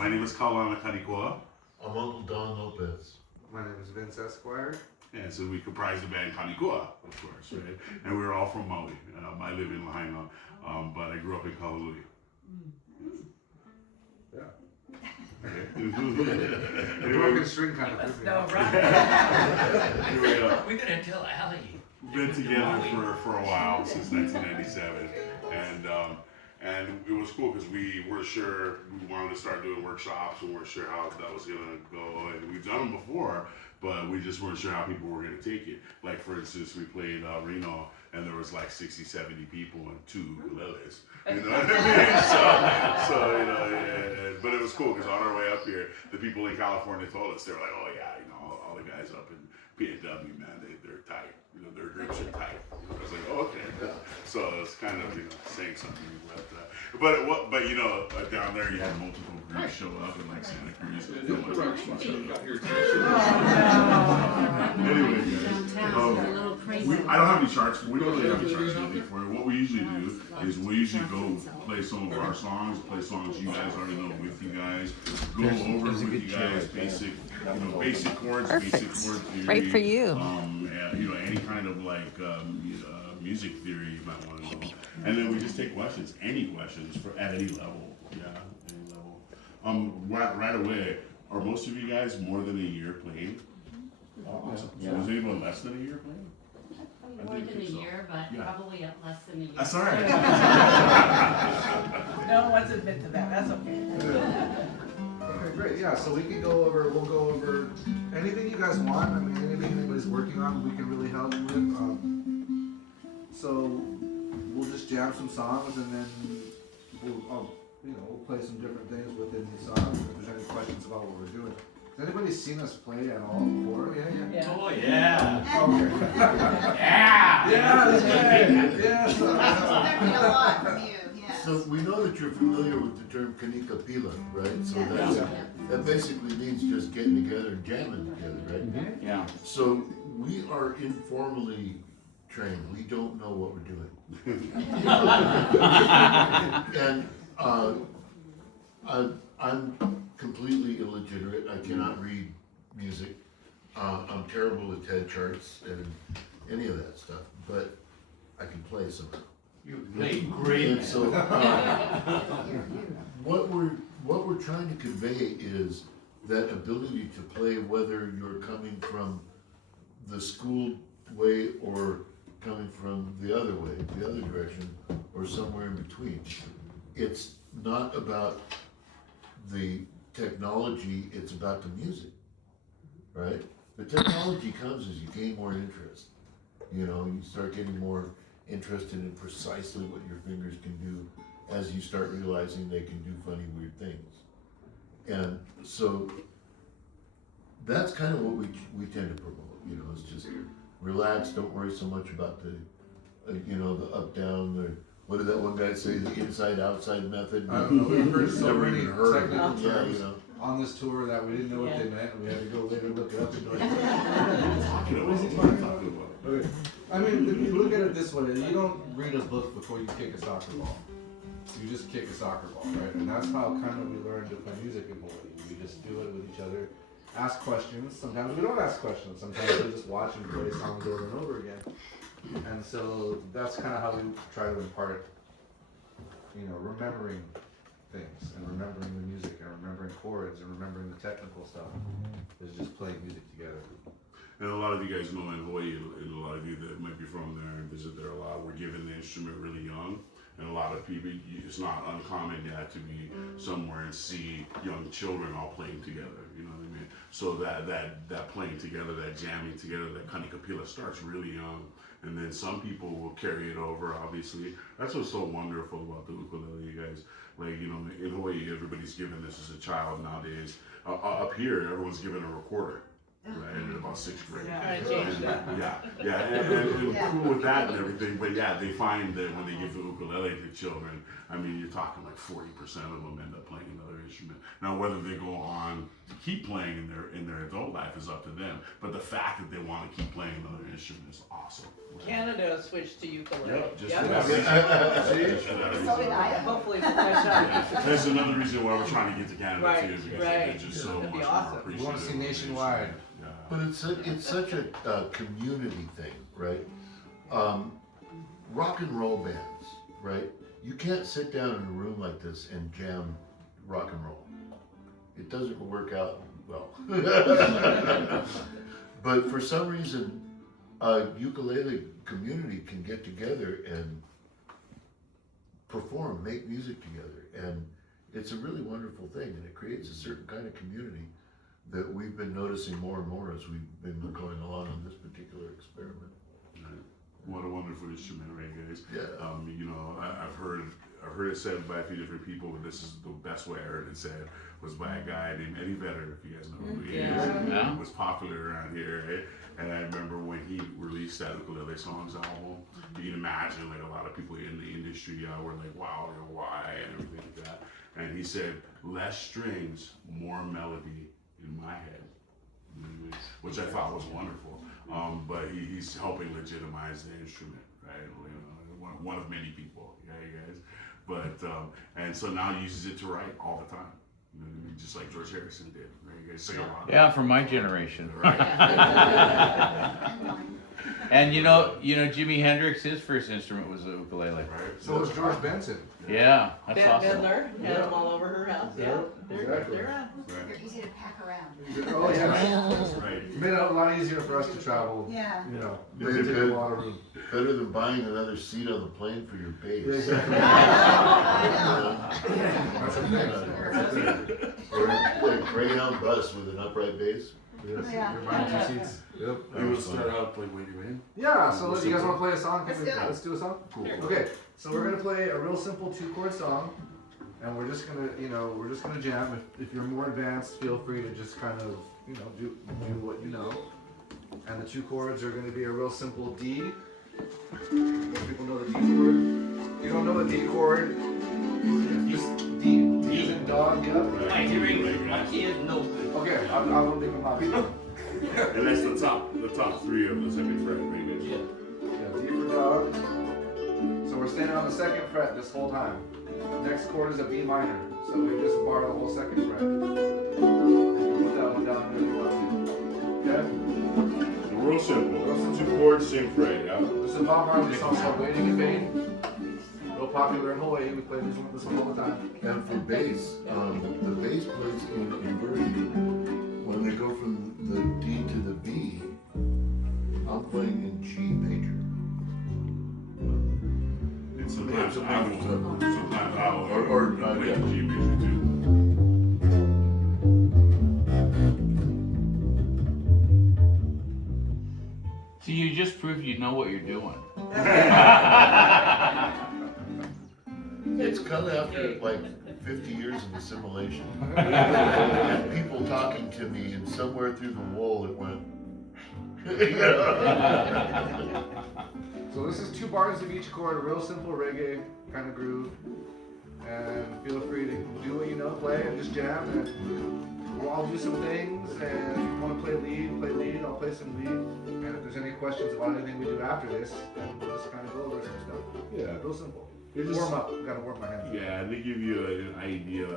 My name is Kanekoa. I'm Uncle Don Lopez. My name is Vince Esquire. And so we comprise the band Kanekoa, of course, right? And we're all from Maui. I live in Lahaina, but I grew up in Kalului. Yeah. Okay. A broken string kind of thing. No, right. Anyway, We're gonna tell Allie. been together for a while, since 1997, and it was cool because we weren't sure, we wanted to start doing workshops, we weren't sure how that was gonna go, and we've done them before, but we just weren't sure how people were gonna take it. Like for instance, we played Reno, and there was like 60, 70 people and 2 ukuleles, you know what I mean? So you know, yeah, but it was cool because on our way up here, the people in California told us, they were like, oh yeah, you know, all the guys up in PNW, man, they're tight. You know, their groups are tight. You know, I was like, oh, okay. Yeah. So it's kind of, you know, saying something. But you know, down there you had multiple groups show up in like Santa Cruz. Anyway, guys, I don't have any charts. We don't really have any charts really for it. What we usually do is we usually go play some of our songs, play songs you guys already know with you guys, go over with you guys basic chords, basic chord theory. Right for you. You know, any kind of like music theory you might want to know. And then we just take questions, any questions at any level. Yeah, any level. Right away, are most of you guys more than a year playing? Awesome. So is anyone less than a year playing? More than a year, but Yeah. probably at less than a year. That's all right. No one wants to admit to that, that's okay. Okay, great. Yeah, so we'll go over anything you guys want. I mean, anything anybody's working on, we can really help with. So we'll just jam some songs, and then we'll play some different things within these songs. If there's any questions about what we're doing. Has anybody seen us play at all before? Yeah. Oh, yeah. Okay. Yeah! Yeah, that's right. Yeah. Expecting a lot from you, yes. So we know that you're familiar with the term Kanekoa, right? So that's, that basically means just getting together and jamming together, right? Yeah. So we are informally trained. We don't know what we're doing. And I'm completely illiterate. I cannot read music. I'm terrible at TED charts and any of that stuff, but I can play somehow. You play great. And so, what we're trying to convey is that ability to play, whether you're coming from the school way or coming from the other way, the other direction, or somewhere in between. It's not about the technology, it's about the music, right? The technology comes as you gain more interest. You know, you start getting more interested in precisely what your fingers can do as you start realizing they can do funny, weird things. And so that's kind of what we tend to promote, you know, it's just relax, don't worry so much about the, the up, down, or what did that one guy say, the inside, outside method? I don't know, we've heard so Never many even heard of it. technical Yeah, terms you know. on this tour that we didn't know what they meant, and we had to go later look it up and be like, What is he talking about? okay. I mean, if you look at it this way, you don't read a book before you kick a soccer ball. You just kick a soccer ball, right? And that's how kind of we learned to play music in Hawaii. We just do it with each other, ask questions. Sometimes we don't ask questions. Sometimes we just watch and play songs over and over again. And so that's kind of how we try to impart, remembering things and remembering the music and remembering chords and remembering the technical stuff is just playing music together. And a lot of you guys know in Hawaii, and a lot of you that might be from there and visit there a lot, we're given the instrument really young. And a lot of people, it's not uncommon to be somewhere and see young children all playing together, you know what I mean? So that playing together, that jamming together, that Kanekoa starts really young. And then some people will carry it over, obviously. That's what's so wonderful about the ukulele, you guys. Like, in Hawaii, everybody's given this as a child nowadays. Up here, everyone's given a recorder. Right, in about 6th grade. And cool with that and everything, but yeah, they find that when they give the ukulele to children, I mean, you're talking like 40% of them end up playing another instrument. Now, whether they go on to keep playing in their adult life is up to them. But the fact that they want to keep playing another instrument is awesome. Canada switched to ukulele. Yep, just Yep. for that reason. Just for that So did reason. I. Hopefully we'll catch up. That's another reason why we're trying to get to Canada Right, too, because right. they're just so That'd be much awesome. more We appreciative. wanna see of the nationwide. instrument. Yeah. But it's such a community thing, right? Rock and roll bands, right? You can't sit down in a room like this and jam rock and roll. It doesn't work out well. But for some reason, ukulele community can get together and perform, make music together, and it's a really wonderful thing, and it creates a certain kind of community that we've been noticing more and more as we've been going along on this particular experiment. What a wonderful instrument, right, guys? Yeah. You know, I've heard it said by a few different people, but this is the best way I heard it said was by a guy named Eddie Vedder, if you guys know who he is. Yeah. He was popular around here, right? And I remember when he released that Ukulele Songs album, you can imagine like a lot of people in the industry were like, wow, you know, why, and everything like that. And he said, less strings, more melody in my head, which I thought was wonderful. But he's helping legitimize the instrument, right? You know, one of many people, yeah, you guys. But and so now he uses it to write all the time, you know, just like George Harrison did. Right? You guys sing along. Yeah, from my generation. Right. And you know, Jimi Hendrix, his first instrument was a ukulele. Right. So was George Benson. Yeah, that's Bette awesome. Midler had them all over her house. Yeah, exactly. they're on. Right. They're easy to pack around. Oh, yeah. That's right. It made it a lot easier for us to travel. Yeah. You know, Better they take a than- lot of room. Better than buying another seat on the plane for your bass. Exactly. That's a thing. That's a thing. Or a Greyhound bus with an upright bass. Yes, Yeah. you're buying 2 seats. Yep. You want to start out like when you're in? Yeah, so you guys want to play a song? Let's do it. Let's do a song? Cool. Okay, so we're gonna play a real simple 2-chord song, and we're just gonna jam. If you're more advanced, feel free to just kind of, do what you know. And the 2 chords are gonna be a real simple D. Most people know the D chord. If you don't know the D chord, just D. D as in dog, yep. My hearing, my ears no good. Okay, I don't think I'm not. And that's the top 3 of the second fret, maybe. Yeah. Yeah, D for dog. So we're standing on the 2nd fret this whole time. Next chord is a B minor, so we just bar the whole 2nd fret. You can put that one down if you want to. Okay? Real simple. Real simple. 2 chords, same fret, yeah. This is a Bob Marley song called Waiting in Vain. Real popular in Hawaii. We play this one all the time. And for bass, the bass plays in inverted. When they go from the D to the B, I'm playing in G major. And sometimes Yeah, I will. Sometimes I will. Or, play yeah. the G major too. So you just proved you know what you're doing. It's come after like 50 years of assimilation. And people talking to me, and somewhere through the wool it went. So this is 2 bars of each chord, a real simple reggae kind of groove. And feel free to do what you know, play and just jam. And we'll all do some things. And if you want to play lead, I'll play some lead. And if there's any questions about anything we do after this, then we'll just kind of go over some stuff. Yeah. Real simple. You're just- Warm up. Gotta warm my hands. Yeah, they give you an idea,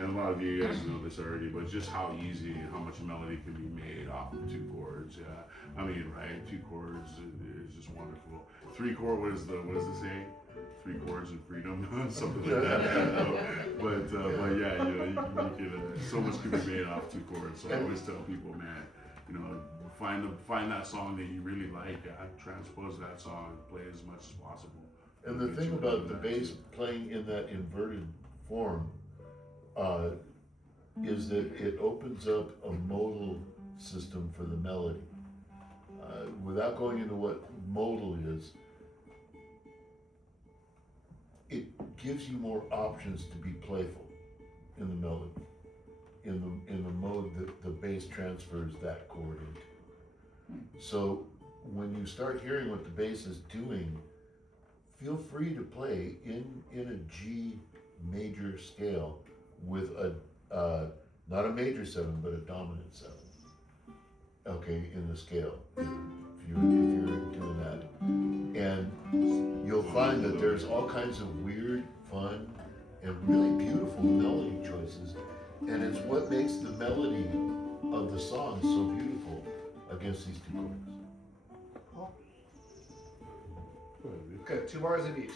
and a lot of you guys know this already, but just how easy and how much melody can be made off of 2 chords. Yeah, I mean, right? 2 chords is just wonderful. 3 chord, what does the saying? 3 chords and freedom, something like that. But yeah, you can so much can be made off 2 chords. So I always tell people, man, find that song that you really like, transpose that song, play as much as possible. And the thing about the bass playing in that inverted form is that it opens up a modal system for the melody. Without going into what modal is, it gives you more options to be playful in the melody, in the mode that the bass transfers that chord into. So when you start hearing what the bass is doing, feel free to play in a G major scale with a not a major 7, but a dominant 7. Okay, in the scale, if you're doing that. And you'll find that there's all kinds of weird, fun, and really beautiful melody choices. And it's what makes the melody of the song so beautiful against these 2 chords. Okay, 2 bars in each.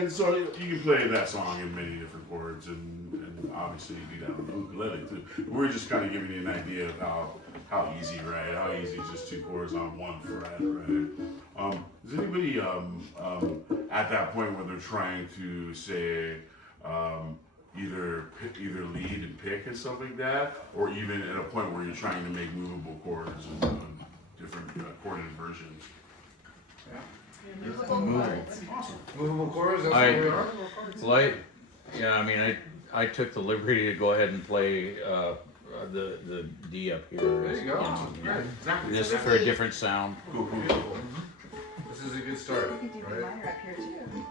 And so you can play that song in many different chords, and obviously you do that on the ukulele too. We're just kind of giving you an idea of how easy, right? How easy is just 2 chords on 1 fret, right? Is anybody at that point where they're trying to say either lead and pick and stuff like that, or even at a point where you're trying to make movable chords and different chord inversions? Movable chords, that's where we are. Like, yeah, I mean, I took the liberty to go ahead and play the D up here. There you go. Exactly. Just for a different sound. Cool. This is a good start, You can do the right? minor up here too.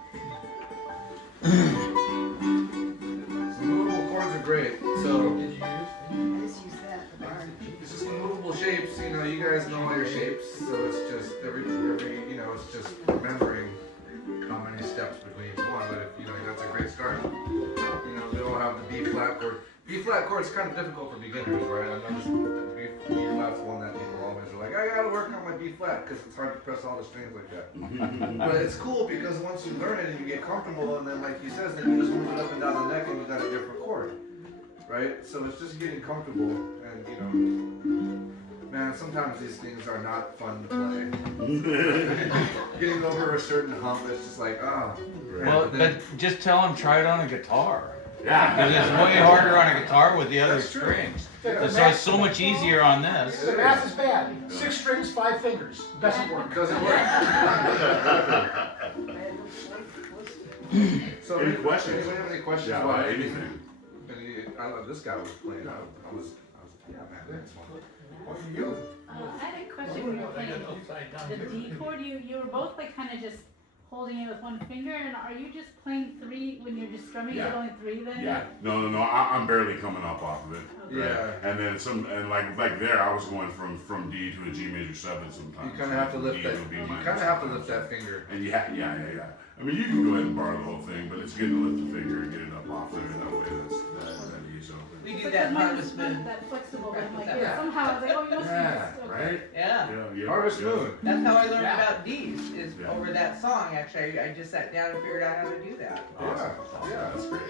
So movable chords are great. So I just use that for bar. it's just the movable shapes. You know, you guys know all your shapes, so it's just every you know, it's just remembering how many steps between each one. But if you know, that's a great start. You know, they all have the B flat chord. B flat chord is kind of difficult for beginners, right? I noticed B flat's one that people always are like, I gotta work on my B flat because it's hard to press all the strings like that. But it's cool because once you learn it and you get comfortable, and then like he says, then you just move it up and down the neck and you got a different chord, right? So it's just getting comfortable, and you know, man, sometimes these things are not fun to play. Getting over a certain hump, it's just like, ah. Well, but just tell them try it on a guitar. Yeah. Because it's way harder on a guitar with the other That's true. strings. Yeah, So it's so much easier on this. The math is bad. 6 strings, 5 fingers. Doesn't work. Doesn't work. So Any questions? Anybody have any questions Yeah, about about anything? anything. I love this guy was playing. I was yeah, man, that's fun. What are you? I had a question when you were playing the D chord. You were both like kind of just holding it with one finger, and are you just playing 3 when you're just strumming? Yeah. Is it only 3 then? Yeah, no, I'm barely coming up off of it. Right? Yeah. And then like there, I was going from D to a G major 7 sometimes. You kind of have to lift D that. to a B You minor kind of have to sometimes. lift that finger. And yeah. I mean, you can go ahead and borrow the whole thing, but it's good to lift the finger and get it up off there. That way, that ease open. We do But that in mine Harvest was Moon. that flexible, but I'm like, Yeah. somehow I was like, oh, you must Yeah, be this. Right? Yeah. Yeah. Harvest Moon. That's how I learned about D's, is Yeah. over that song. Actually, I just sat down and figured out how to do that. Awesome. Yeah. That's great.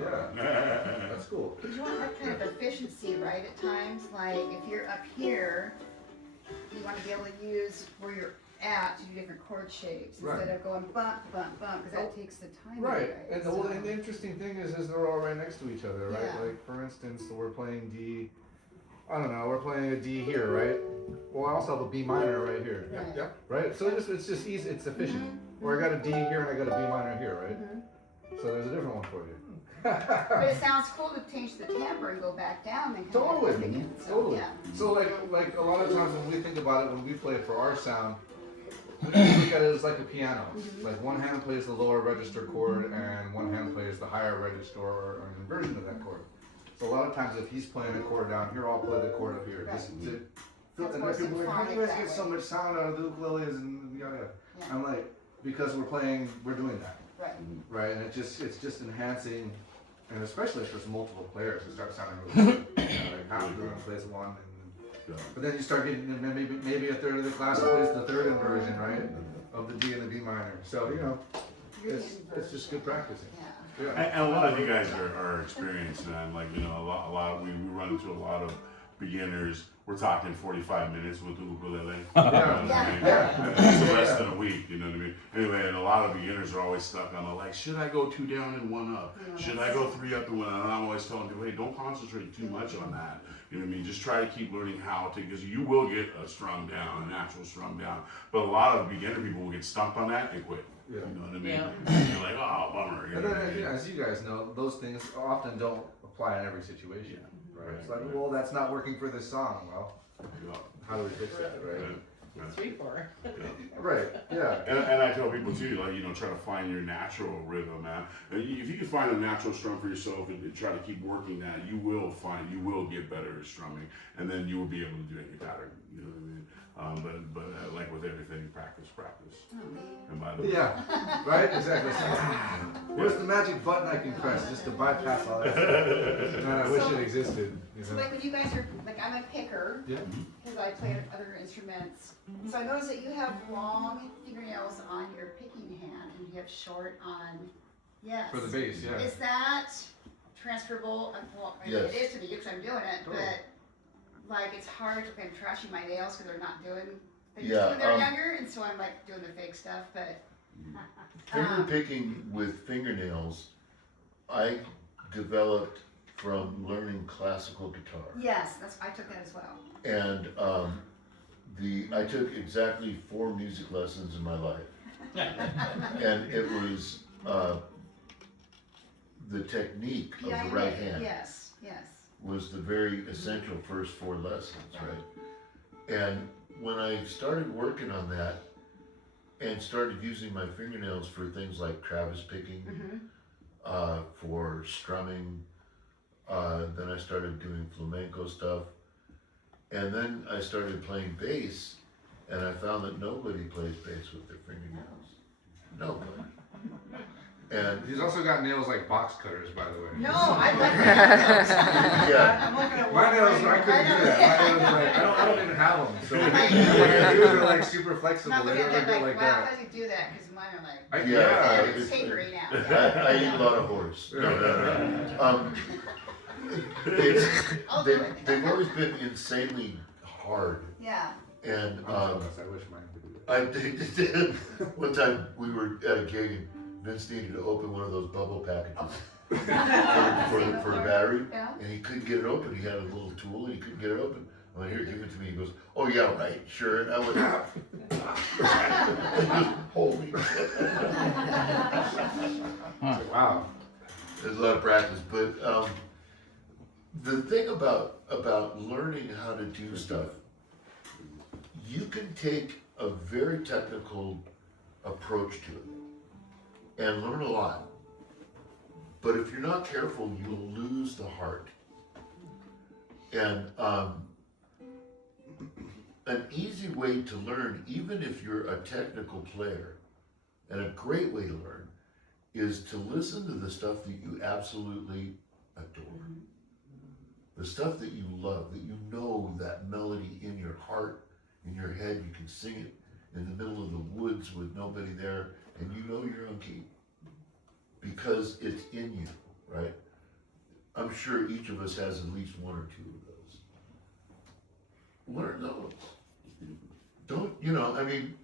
Yeah. That's cool. But you want that kind of efficiency, right, at times, like if you're up here, you want to be able to use where you're at to do different chord shapes Right. instead of going bump, bump, bump, because that takes the time Right. away. And the, and the interesting thing is they're all right next to each other, right? Yeah. Like for instance, we're playing D. I don't know. We're playing a D here, right? Well, I also have a B minor right here. Right. Yep. Right. So it's just easy. It's efficient. Or I got a D here and I got a B minor here, right? Mhm. So there's a different one for you. But it sounds cool to change the timbre and go back down and come Totally. back up again. So, Totally. yeah. So like a lot of times when we think about it, when we play it for our sound, we look at it as like a piano. Like one hand plays the lower register chord and one hand plays the higher register or an inversion of that chord. So a lot of times if he's playing a chord down here, I'll play the chord up here. Just Right. to, That's and more then people are like, how do you guys symphonic get that so way." much sound out of the ukuleles and yada yada? Yeah. I'm like, because we're doing that. Right. Right, and it's just enhancing, and especially if there's multiple players, it starts sounding really good. You know, like half the room plays one, but then you start getting maybe a third of the class plays the third inversion, right, of the D and the B minor. So you know, You're the it's inverse. just good practicing. Yeah. Yeah. And a lot of you guys are experienced, and like a lot. We run into a lot of beginners. We're talking 45 minutes with the ukulele. Yeah. It's less than a week. You know what I mean? Anyway, and a lot of beginners are always stuck on the like, should I go 2 down and 1 up? Should I go 3 up and 1 up? And I'm always telling people, hey, don't concentrate too much on that. You know what I mean? Just try to keep learning how to, because you will get a strum down, a natural strum down. But a lot of beginner people will get stumped on that and quit. Yeah. You know what I mean? Yeah. You're like, oh, bummer. You And know what I then, mean? as you guys know, those things often don't apply in every situation. Right? It's like, well, that's not working for this song. Well, Yeah. how do we fix that, right? Yeah. 3/4. Right. Yeah. And I tell people too, like, try to find your natural rhythm, man. And if you can find a natural strum for yourself and try to keep working that, you will get better at strumming, and then you will be able to do any pattern. You know what I mean? But like with everything, practice. And by the way, Yeah, right? Exactly. Where's the magic button I can press just to bypass all that stuff? Man, I wish it existed. You So know? like when you guys are, like I'm a picker, Yeah. because I play other instruments. So I noticed that you have long fingernails on your picking hand and you have short on, yes. For the bass, yeah. Is that transferable? Well, I mean, Yes. it is to me because I'm doing it, Totally. but like it's hard if I'm trashing my nails because they're not doing, they used Yeah, to when they're younger, and so I'm like doing the fake stuff, but. Finger picking with fingernails, I developed from learning classical guitar. Yes, I took that as well. And I took exactly 4 music lessons in my life. And it was the technique of the right hand Yes. was the very essential first 4 lessons, right? And when I started working on that and started using my fingernails for things like Travis picking, for strumming, then I started doing flamenco stuff. And then I started playing bass, and I found that nobody plays bass with their fingernails. Nobody. And He's also got nails like box cutters, by the way. No, I like that. yeah, I'm looking at My one nails, right I here. couldn't do know. that. My nails are like, I don't even have them. So what I do is they're like super flexible. Not They looking don't at go that like like, wow, that. how do you do that? Because mine are like, I, Yeah, it's it's- papery now. I eat a lot of horse. No. I'll do it. They've always been insanely hard. Yeah. And I wish mine could do that. I did. One time we were at a gig and Vince needed to open one of those bubble packages for the battery, Yeah. and he couldn't get it open. He had a little tool and he couldn't get it open. I went, here, give it to me. He goes, oh yeah, right, sure. And I went, just holy. Wow. There's a lot of practice, but the thing about learning how to do stuff, you can take a very technical approach to it and learn a lot. But if you're not careful, you'll lose the heart. And an easy way to learn, even if you're a technical player, and a great way to learn, is to listen to the stuff that you absolutely adore. The stuff that you love, that you know that melody in your heart, in your head, you can sing it in the middle of the woods with nobody there, and you know you're on key. Because it's in you, right? I'm sure each of us has at least 1 or 2 of those. Learn those. Don't, I mean,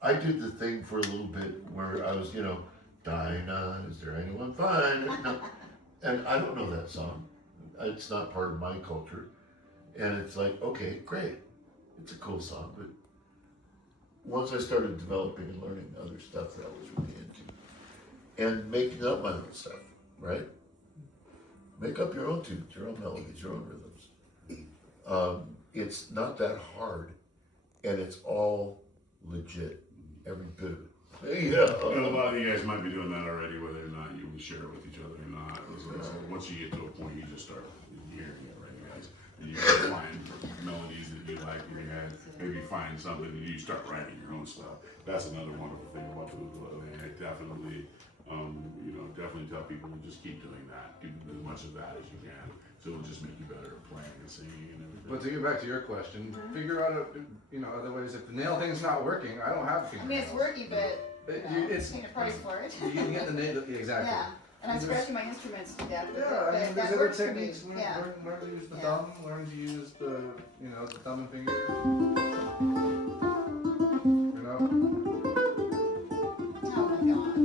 I did the thing for a little bit where I was, Dinah, is there anyone fine? No. And I don't know that song. It's not part of my culture. And it's like, okay, great. It's a cool song, but once I started developing and learning other stuff that I was really into, and making up my own stuff, right? Make up your own tunes, your own melodies, your own rhythms. It's not that hard, and it's all legit, every bit of it. And a lot of you guys might be doing that already, whether or not you would share it with each other or not. So once you get to a point, you just start hearing it, right, guys? And you can find melodies that you like, and you guys maybe find something, and you start writing your own stuff. That's another wonderful thing about the ukulele. And I definitely, definitely tell people to just keep doing that. Do as much of that as you can. So it'll just make you better at playing and singing and everything. But to get back to your question, figure out, other ways. If the nail thing's not working, I don't have I fingernails. mean, it's working, but, It's paying a price for it. You can get the nail, exactly. Yeah, and I'm There's- scratching my instruments to death with it, Yeah, I mean, but there's that other works for me, techniques. Learn, yeah. learn to use the Yeah. thumb. Learn to use the thumb and finger. Oh my god.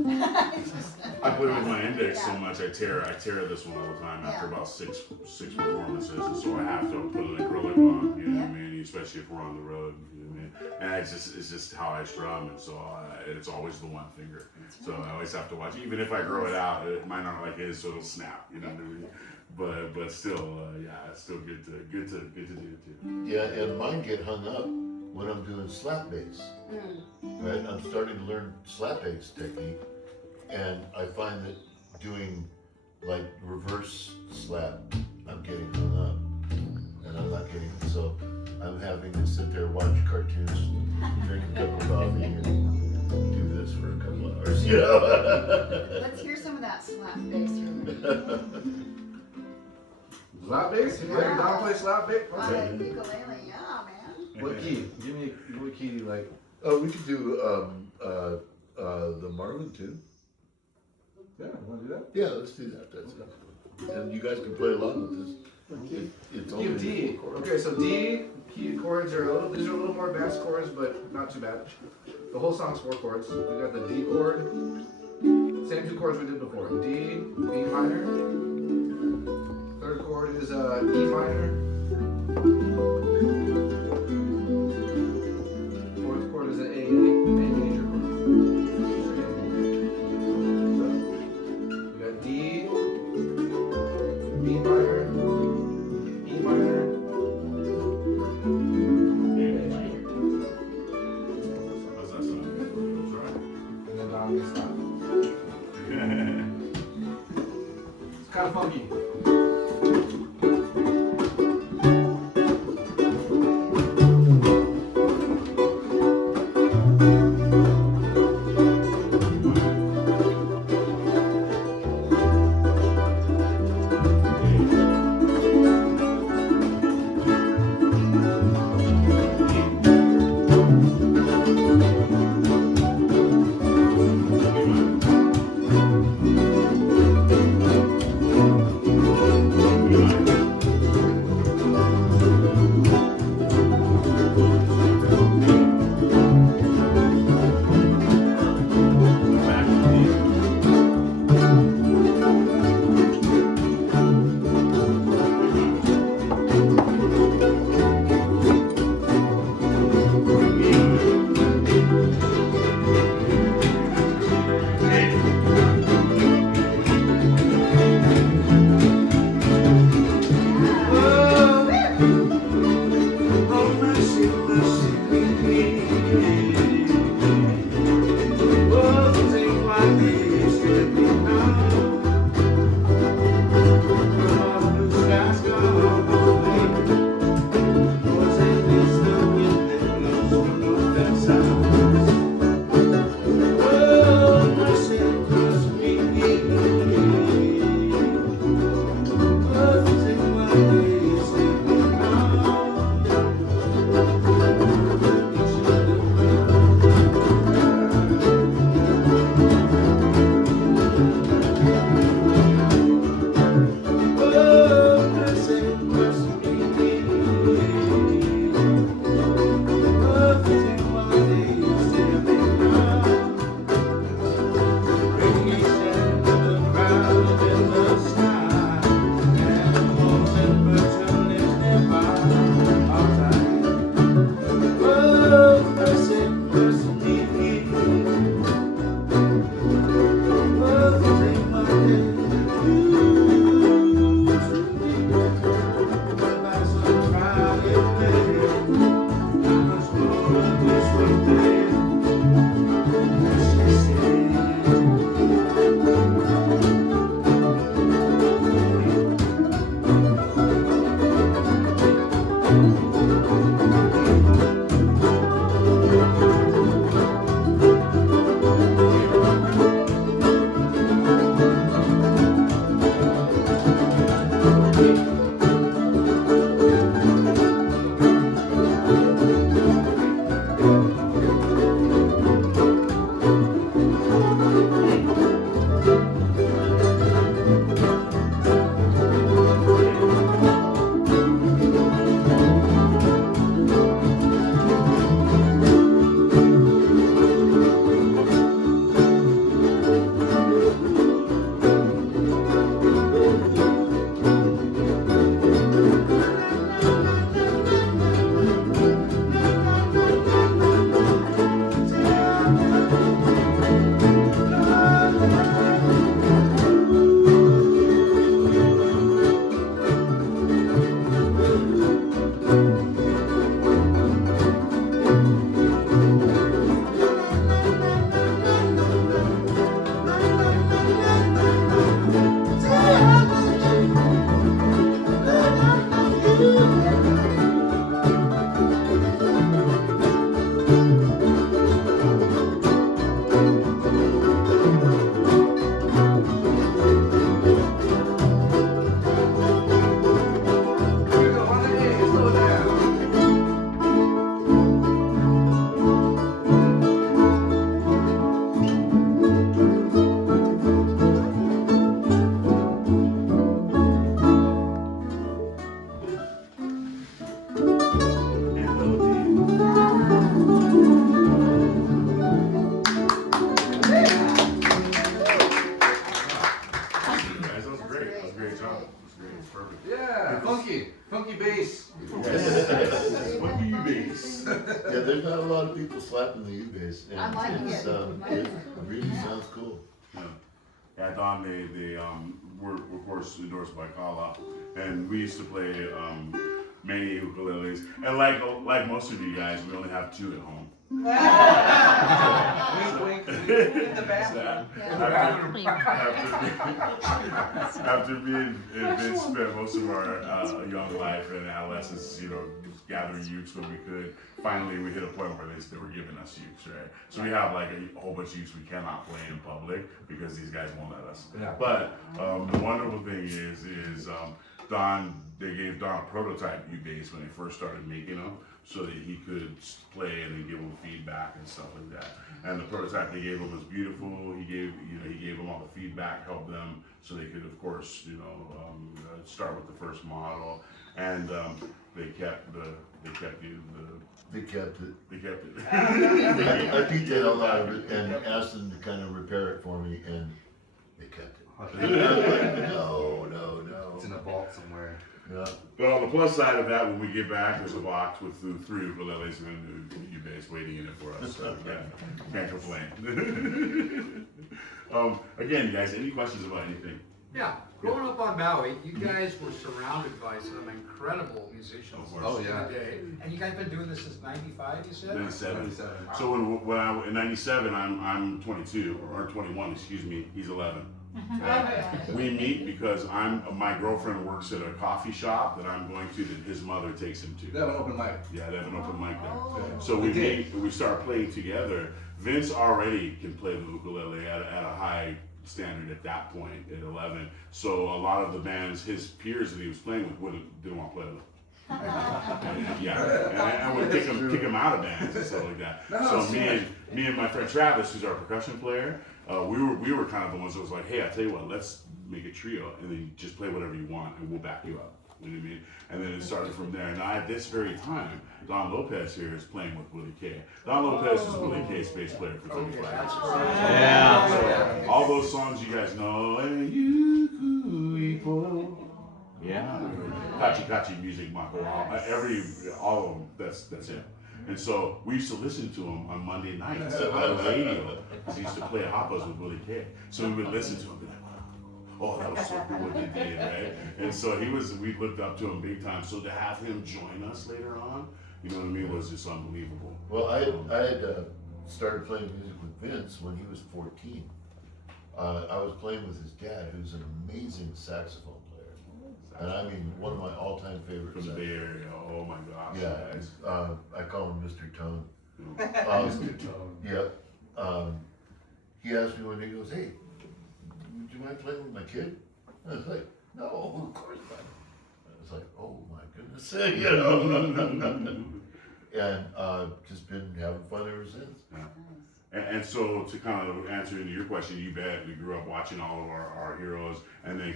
I put it with my index so Yeah. much I tear this one all the time after Yeah. about six performances, and so I have to put an acrylic on, you know what I Yeah. mean, especially if we're on the road, you know what I mean, and it's just how I strum, and so it's always the one finger, so I always have to watch, even if I grow it out, it might not like his, so it'll snap, you know what I mean, but still, it's still good to do it too. Yeah, and mine get hung up when I'm doing slap bass, right? I'm starting to learn slap bass technique, and I find that doing like reverse slap, I'm getting hung up, and I'm not getting it. So I'm having to sit there, watch cartoons, drink a cup of coffee, and do this for a couple hours, you know? Let's hear some of that slap bass. Slap bass? You ready to play slap bass? On Okay. the ukulele, yeah, man. What key? Give me what key do you like? Oh, we could do, the Marvin too. Yeah, you wanna do that? Yeah, let's do that, that's it. And you guys can play along with this. It's Key of D. Okay, so D key chords are these are a little more advanced chords, but not too bad. The whole song's 4 chords. We got the D chord, same 2 chords we did before. D, B minor. Third chord is E minor. Fourth chord is an A major chord. We got D, B minor, E minor, A major. How's that sound? And then down gets stop. It's kind of funky. great job. It's great. It's perfect. Yeah, funky bass. Yes. What do you base? Yeah, there's not a lot of people slapping the U-bass, I'm liking it's, it. it really sounds cool. Yeah, Don, they were of course endorsed by Kala, and we used to play many ukuleles. And like most of you guys, we only have 2 at home. Wink, wink. In the bathroom. After me and Vince spent most of our young life and adolescence, gathering ukes when we could, finally we hit a point where they were giving us ukes, right? So we have like a whole bunch of ukes we cannot play in public because these guys won't let us. Yeah. But the wonderful thing is they gave Don a prototype U-bass when they first started making them, so that he could play and then give them feedback and stuff like that. And the prototype they gave him was beautiful. He gave them all the feedback, helped them so they could, of course, start with the first model. And they kept They kept it. They kept it. I beat the hell out of it and asked them to kind of repair it for me, and they kept it. And I'm like, no. It's in a vault somewhere. Yeah. But on the plus side of that, when we get back, there's a box with 3 ukuleles and a U-bass waiting in it for us. So yeah, can't complain. Again, guys, any questions about anything? Yeah, growing up on Maui, you guys were surrounded by some incredible musicians Of course. in Oh, yeah. the day. And you guys been doing this since '95, you said? 97. Wow. So in '97, I'm 22 or 21, excuse me. He's 11. We meet because my girlfriend works at a coffee shop that I'm going to that his mother takes him They to. have an open mic. Yeah, they have an open mic there. Oh. So we We did. meet and we start playing together. Vince already can play the ukulele at a high standard at that point at 11. So a lot of the bands, his peers that he was playing with, didn't want to play with him. And would kick him out of bands and stuff like that. No, So seriously. me and my friend Travis, who's our percussion player, we were kind of the ones that was like, hey, I tell you what, let's make a trio and then just play whatever you want and we'll back you up. You know what I mean? And then it started from there. And at this very time, Don Lopez here is playing with Willie K. Don Lopez is Willie K's bass player for 35 years. Yeah. So all those songs you guys know, and you could Yeah. Kachi music, Mako, all of them, that's him. And so we used to listen to him on Monday nights on the radio because he used to play Hoppers with Willie K. So we would listen to him and be like, oh, that was so cool what they did, right? And so we looked up to him big time. So to have him join us later on, you know what I mean, was just unbelievable. Well, I had started playing music with Vince when he was 14. I was playing with his dad, who's an amazing saxophone player. And I mean, one of my all-time favorites. From the Bay Area, oh my gosh. Yeah, guys. I call him Mr. Tone. Mr. Tone. Yep. He asked me one day, he goes, hey, would you mind playing with my kid? I was like, no, of course not. I was like, oh my goodness, you know. And just been having fun ever since. And so to kind of answer into your question, you bet we grew up watching all of our heroes, and then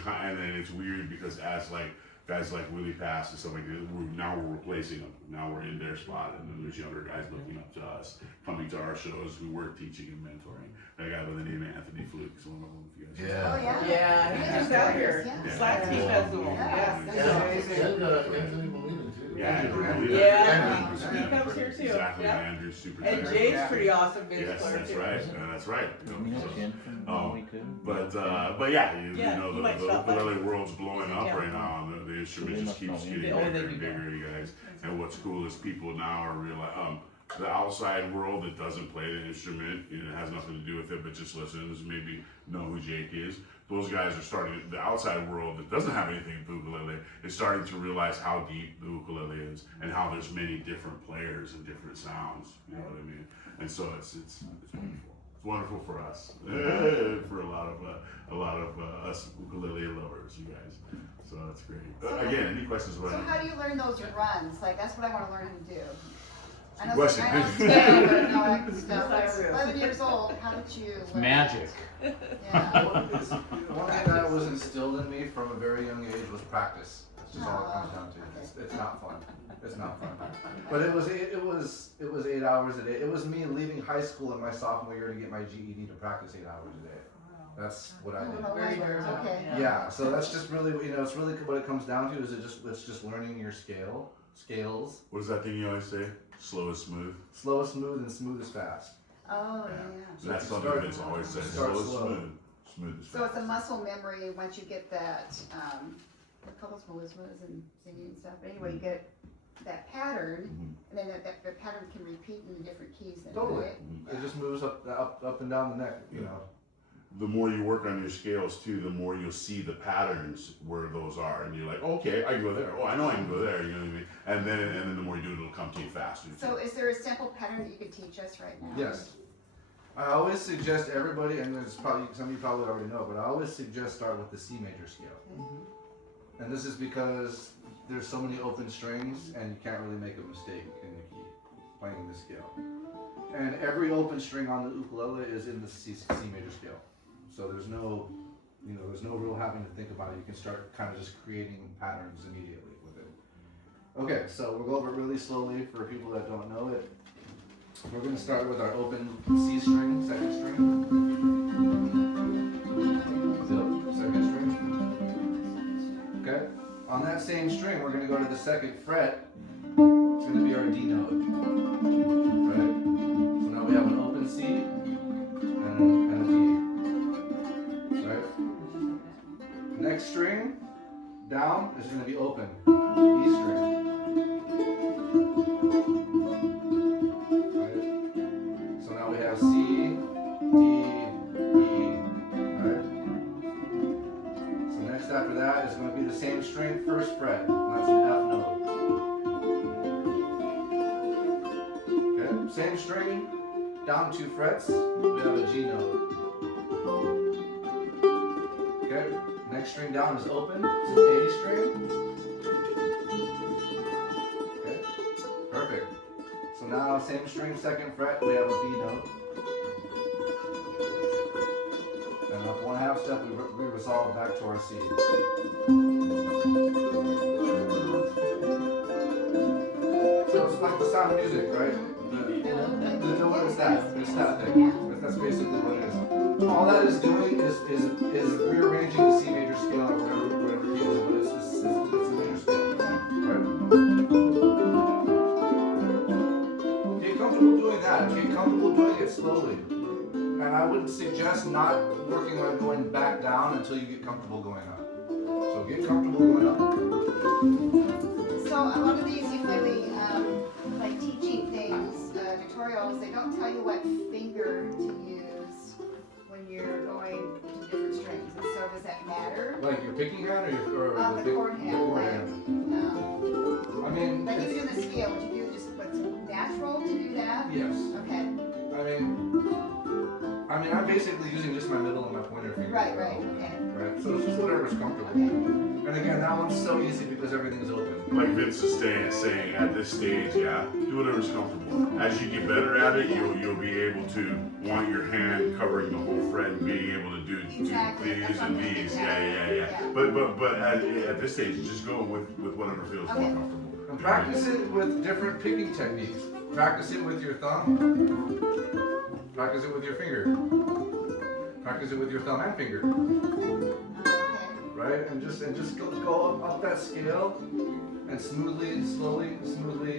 it's weird because as like guys like Willie passed and stuff like that, we're replacing them. Now we're in their spot, and then there's younger guys looking up to us, coming to our shows who we're teaching and mentoring. That guy by the name of Anthony Fluke is one of them. If you guys know. Oh, yeah. Yeah, he's just out here. Yeah. Slack Tea Festival. Yeah. Yes. And Anthony Molina too. Yeah, Andrew. Yeah. Andrew's He comes here too. Exactly, Yeah. Andrew's super And tight. Jay's pretty awesome bass Yes, player that's too. right. That's right. You know Jen from Maui too? But yeah, you Yeah, know he might the stop by. ukulele world's blowing up Yeah. right now. And the instrument They just must keeps know getting him. They bigger do. and bigger, you guys. And what's cool is people now are realizing the outside world that doesn't play the instrument, it has nothing to do with it, but just listens, maybe know who Jake is. Those guys are starting. The outside world that doesn't have anything to do with ukulele is starting to realize how deep the ukulele is and how there's many different players and different sounds. You know what I mean? And so it's wonderful. It's wonderful for us, for a lot of us ukulele lovers, you guys. So that's great. Again, any questions about So it? how do you learn those runs? Like, that's what I wanna learn how to do. I know Question. I know scale, but no, I can still, That's I was 11 years old, how did you? It's learn magic. that? Yeah. One thing that was instilled in me from a very young age was practice. That's just all it comes down to. It's not fun. It's not fun. But it was 8 hours a day. It was me leaving high school in my sophomore year to get my GED to practice 8 hours a day. That's what I Oh, do. Very versatile. Okay. Yeah, so that's just really, it's really what it comes down to is it's just learning your scales, What is that thing you always say? Slow is smooth. slow is smooth and smooth is fast. Oh, Yeah. yeah. That's So something start- Vince always says. start Slow is slow. smooth. Smooth is So fast. it's a muscle memory once you get that, a couple smooth and singing and stuff. But anyway, you get that pattern, and then that pattern can repeat in different keys. Then, Totally. right? It just moves up and down the neck, you know. The more you work on your scales too, the more you'll see the patterns where those are, and you're like, okay, I can go there. Oh, I know I can go there. You know what I mean? And then the more you do it, it'll come to you faster. So too. is there a simple pattern that you could teach us right now? Yes. I always suggest everybody, and there's probably some of you probably already know, but I always suggest start with the C major scale. And this is because there's so many open strings, and you can't really make a mistake in the key playing this scale. And every open string on the ukulele is in the C major scale. So there's no real having to think about it. You can start kind of just creating patterns immediately with it. Okay, so we'll go over it really slowly for people that don't know it. We're going to start with our open C string, second string. Second string. Okay, on that same string, we're going to go to the second fret. It's going to be our D note. Right? So now we have an open C and a D. Right? Next string down is going to be open, E string. Right? So now we have C, D, E. Right? So next after that is going to be the same string, first fret, and that's an F note. Okay, same string, down 2 frets, we have a G note. Okay, next string down is open, it's an A string. Okay, perfect. So now same string, second fret, we have a B note. And up 1/2 step, we resolve back to our C. So it's like the Sound of Music, right? What is that? It's that thing. That's basically what it is. All that is doing is rearranging the C major scale or whatever key it is, but it's a major scale. Right? Get comfortable doing that. Get comfortable doing it slowly. And I would suggest not working on going back down until you get comfortable going up. So get comfortable going up. So a lot of these ukulele, like teaching things, tutorials, they don't tell you what finger to use when you're going to different strings. And so does that matter? Like your picking hand or The chord hand, chord like, hand. I mean, like even in the scale, would you do just what's natural to do that? yes. Okay, I mean, I'm basically using just my middle and my pointer finger. right, okay. Right. So it's just whatever's comfortable. And again, that one's so easy because everything's open. Like Vince is saying, at this stage, yeah, do whatever's comfortable. As you get better at it, you'll be able to want your hand covering the whole fret and being able to do Exactly. these That's what I'm and thinking these. now. Yeah. Yeah. But at this stage, just go with whatever feels more Okay. comfortable. And practice it with different picking techniques. Practice it with your thumb. Practice it with your finger. Practice it with your thumb and finger. Okay. Right? And just go up that scale and smoothly, slowly, smoothly,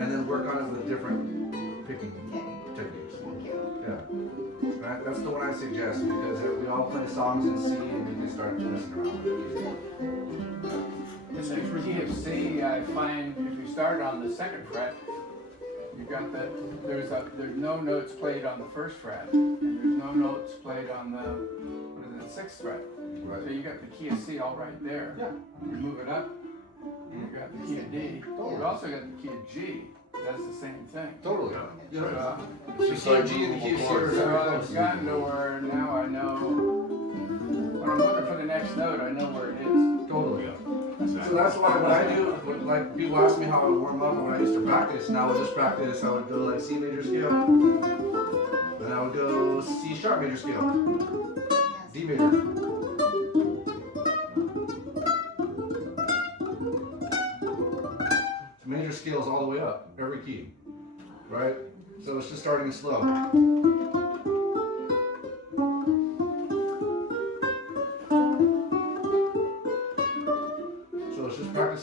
and then work on it with different picking techniques. Thank you. Yeah. That's the one I suggest because we all play songs in C and you can start messing around with it. In the key of C, I find if you start on the second fret, you got that there's no notes played on the first fret, and there's no notes played on the sixth fret. Right. So you got the key of C all right there. Yeah. You move it up, you got the key of D. You also got the key of G. That's the same thing. Totally. So, The key of G and the key of C are so very I've close. gotten to where now I know when I'm looking for the next note, I know where it is. Totally. Exactly. So that's why what I do, like people ask me how I warm up when I used to practice, and I would just practice, I would go like C major scale, then I would go C sharp major scale, D major. Major scales all the way up, every key, right? So it's just starting slow.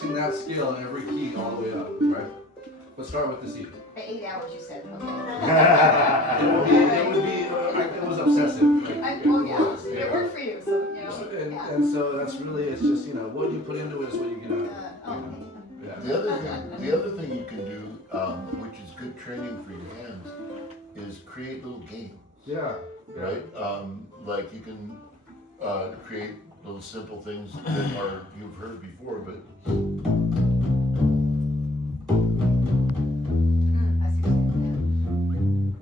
practicing that scale in every key all the way up, right? Let's start with the C. 8 hours, you said, okay. It was obsessive. Like, Oh, it yeah, was, it worked for you, so, you know. Yeah. And so that's really, it's just, you know, what you put into it is what you get out of it. Okay. Yeah. The other thing you can do, which is good training for your hands, is create little games, Yeah. right? Like you can create little simple things that are you've heard before, but I see what you're saying.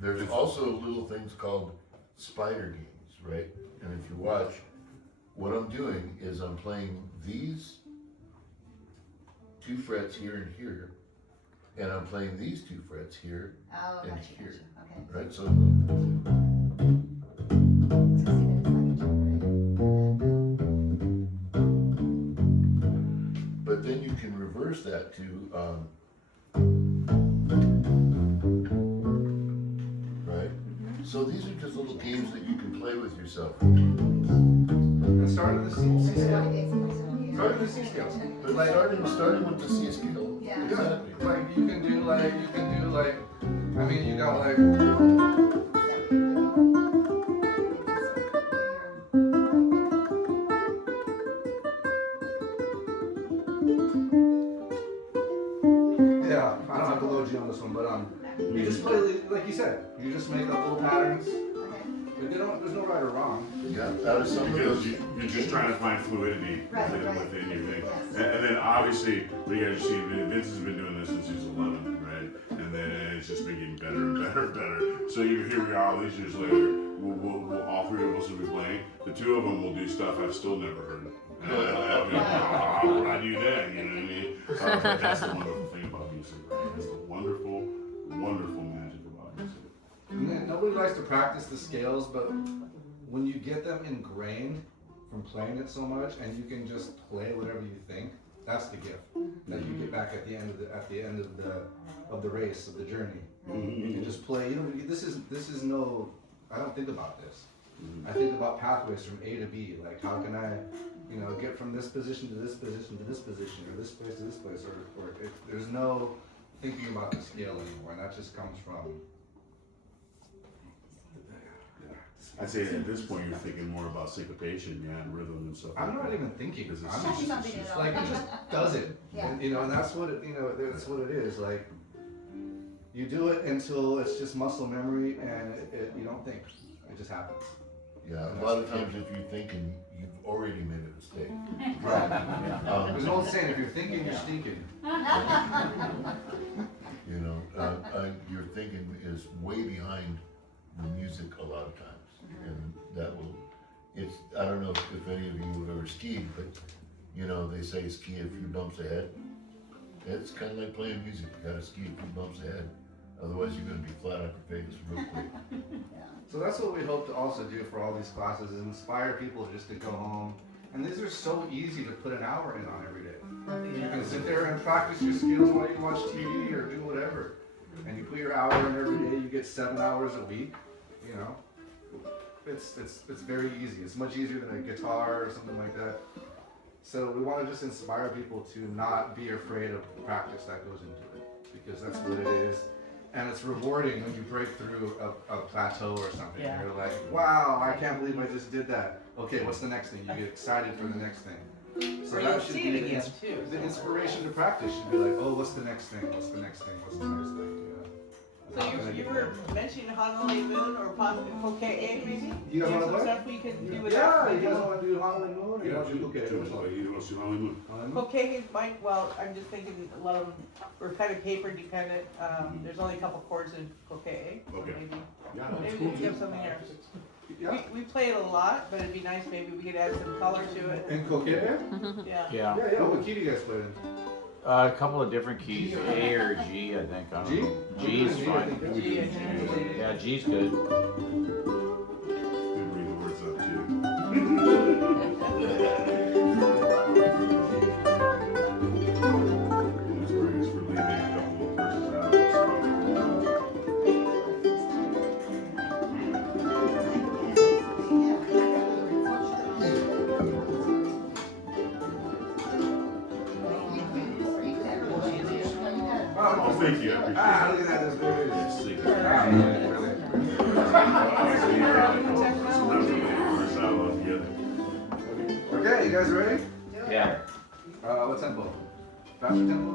there's also little things called spider games, right? And if you watch, what I'm doing is I'm playing these 2 frets here and here, and I'm playing these 2 frets here, Oh, And gotcha, here. gotcha, okay. right? So So see, there's like but then you can reverse that to, right? So these are just little games that you can play with yourself. And start in the C scale. Start in the C scale. But starting with the C scale, Yeah. exactly. Like you can do like, I mean, you got like, yeah, I don't have to load you on this one, but you just play, like you said, you just make up little patterns. But there's no right or wrong. Yeah, out of some of Because those. you're just trying to find fluidity Right, within, right. within your thing. Yes. And then obviously, what you guys see, Vince has been doing this since he was 11, right? And then it's just been getting better and better and better. So here we are all these years later. We'll all 3 of us will be playing. The 2 of them will do stuff I've still never heard. And how would I do that? You know what I mean? But that's the wonderful thing about music, right? That's the wonderful, wonderful magic about music. And then nobody likes to practice the scales, but when you get them ingrained from playing it so much, and you can just play whatever you think, that's the gift that you get back at the end of the race of the journey. You can just play. You know, this is no. I don't think about this. I think about pathways from A to B. Like how can I, you know, get from this position to this position to this position, or this place to this place, or there's no thinking about the scale anymore, and that just comes from. I'd say at this point you're thinking more about syncopation, and rhythm and stuff. I'm like not that. even thinking. Because it's I'm just- just, Something at all. like it just does it. Yeah. And, you know, and that's what it. You know, that's what it is. Like you do it until it's just muscle memory, and you don't think. It just happens. Yeah, a lot of times if you're thinking, you've already made a mistake. There's an old saying: if you're thinking, you're stinking. You know, your thinking is way behind the music a lot of times. And that will, I don't know if any of you have ever skied, but you know, they say ski a few bumps ahead. It's kind of like playing music, you gotta ski a few bumps ahead. Otherwise you're gonna be flat on your face real quick. So that's what we hope to also do for all these classes: is inspire people just to go home. And these are so easy to put an hour in on every day. You can sit there and practice your skills while you watch TV or do whatever. And you put your hour in every day, you get 7 hours a week, you know. It's very easy. It's much easier than a guitar or something like that. So we want to just inspire people to not be afraid of the practice that goes into it, because that's what it is. And it's rewarding when you break through a plateau or something. Yeah. You're like, wow, I can't believe I just did that. Okay, what's the next thing? You get excited for the next thing. So Or that you'll should see be it the, again too. the inspiration to practice should be like, oh, what's the next thing? What's the next thing? What's the next thing? So you were mentioning Honolulu Moon or Kokee maybe? You guys have wanna some what? stuff we could do with Yeah, that? you guys want to do Honolulu Moon or you want to do You Which one? want to see Hollywood? Kokee might, well, I'm just thinking a lot of them were kind of paper dependent. There's only a couple chords in Kokee. Okay. Maybe Yeah, that's maybe cool we could too. have something there. Yeah. We play it a lot, but it'd be nice maybe we could add some color to it. In Kokee? Yeah. Yeah, Yeah. What key do you guys play in? a couple of different keys, A or G, I think. I don't G? know. G's G, I fine. think. G, I think. Yeah, G's good. Good read the words up too. Let's bring us for leaving a couple of verses out. Oh, thank you, I appreciate Ah, it. look at that, that's good. Yes, thank you. Ah, really. Sometimes we make words out altogether. Okay, you guys ready? Yeah. What tempo? Faster tempo?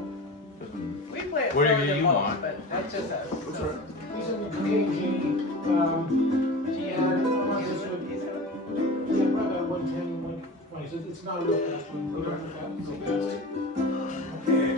We play it Whatever slower than you most, want. but that's just us. What's right? He's in the G, Yeah. yeah, probably about 110, 120, so it's not a real fast one. We don't have to go fast. Okay.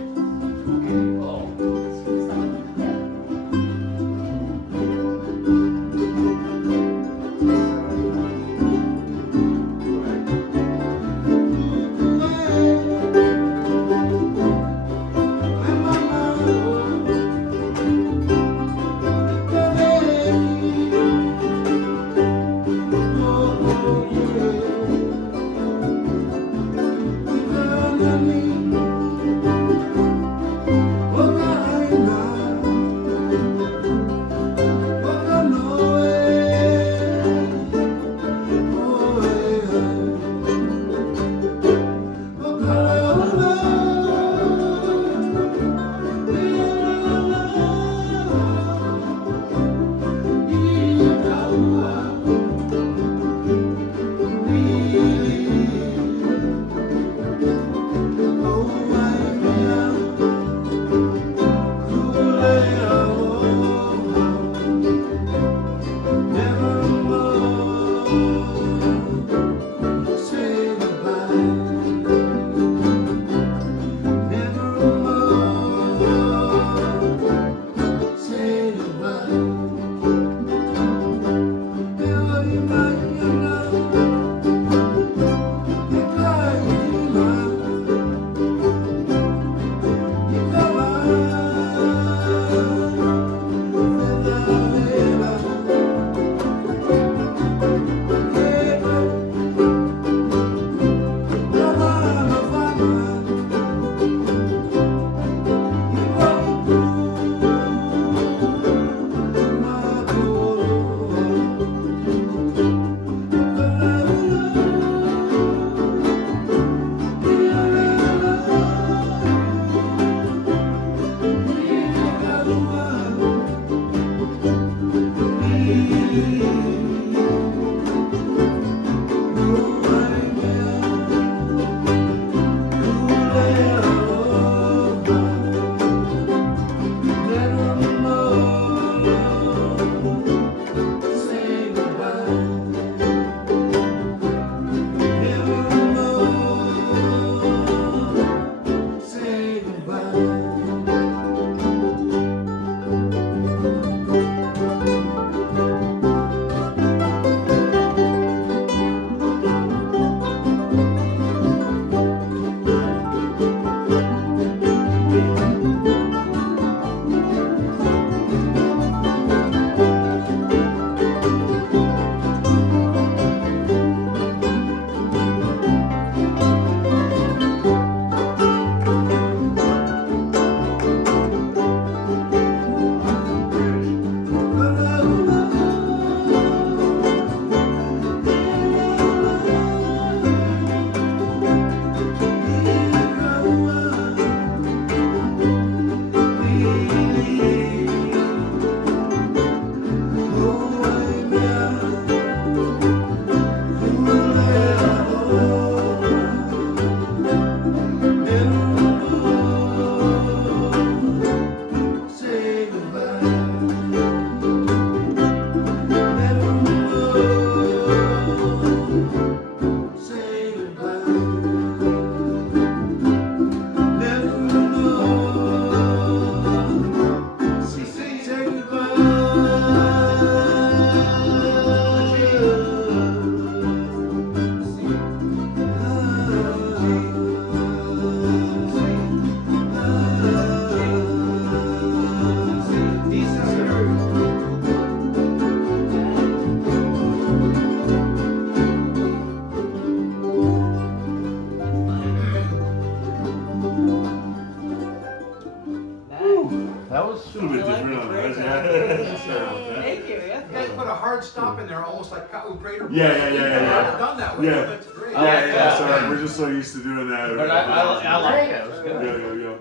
That was A little bit I like different the on phrase. that. Thank you, You guys put a hard stop in there, almost like Ka'u Crater. Yeah. Never done that way. Yeah. That's great. Yeah, sorry, we're just so used to doing that. But I like that. It was Yeah, good. yeah.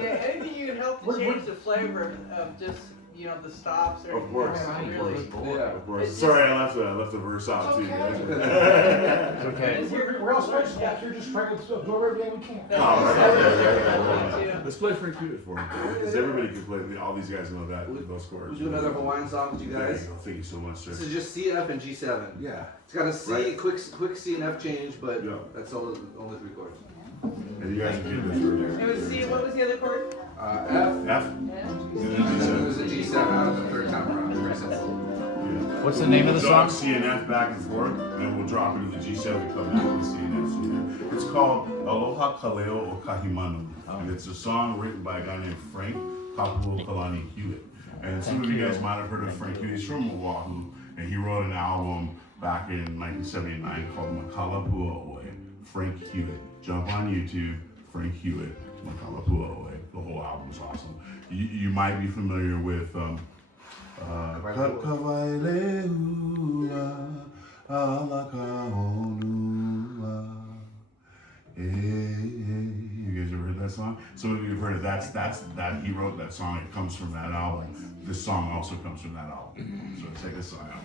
Yeah, anything you can help to change the flavor of just, you know, the stops or. Of course, really. Yeah. Of course. It's Sorry, I left the verse out too. It's okay. It's your- We're all special back here, just trying to absorb everything we can. No, Oh, it's right. everything too. Let's play Frank Hewitt for him. Because everybody can play. All these guys know that those chords. We'll do another Hawaiian song with you There guys. you go. Thank you so much, sir. This is just C, F, and G7. Yeah. It's got a C, Right. quick C and F change, but Yeah. that's only 3 chords. And you guys can get this earlier. It was C, what was the other chord? F, F. Yeah. And then and then G7. there's a G7 out of the 3rd time around. Very simple. Yeah. What's the name of the We'll drop song? C and F back and forth, and then we'll drop into the G7 and come back to the C and F. So, yeah. It's called Aloha Kaleo o Kahimanu. And it's a song written by a guy named Frank Kalani Hewitt. And some of you guys might have heard of Frank Hewitt. He's from Oahu, and he wrote an album back in 1979 called Makala Pua'oe. Frank Hewitt. Jump on YouTube, Frank Hewitt, Makala Pua'oe. The whole album's awesome. You might be familiar with Kavailehua, Alakaonua. You guys ever heard that song? Some of you have heard it. That he wrote that song. It comes from that album. This song also comes from that album. So check this song out.